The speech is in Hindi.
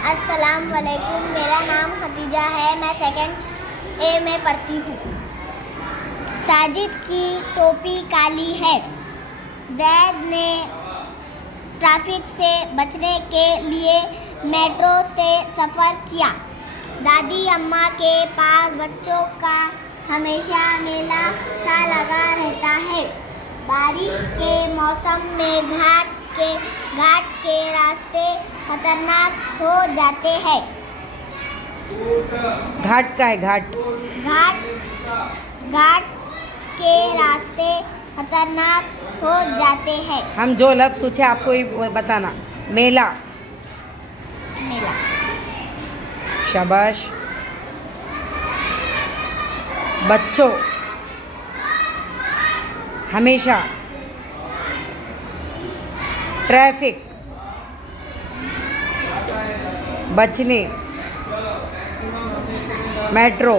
अस्सलाम वालेकुम। मेरा नाम खतीजा है। मैं सेकंड ए में पढ़ती हूँ। साजिद की टोपी काली है। जैद ने ट्रैफिक से बचने के लिए मेट्रो से सफ़र किया। दादी अम्मा के पास बच्चों का हमेशा मेला सा लगा रहता है। बारिश के मौसम में घाट के रास्ते खतरनाक हो जाते हैं। घाट का है घाट घाट के रास्ते खतरनाक हो जाते हैं। हम जो लफ्ज़ पूछे आपको ही बताना। मेला। मेला। शाबाश। बच्चों। हमेशा। ट्रैफिक। बचने। मेट्रो।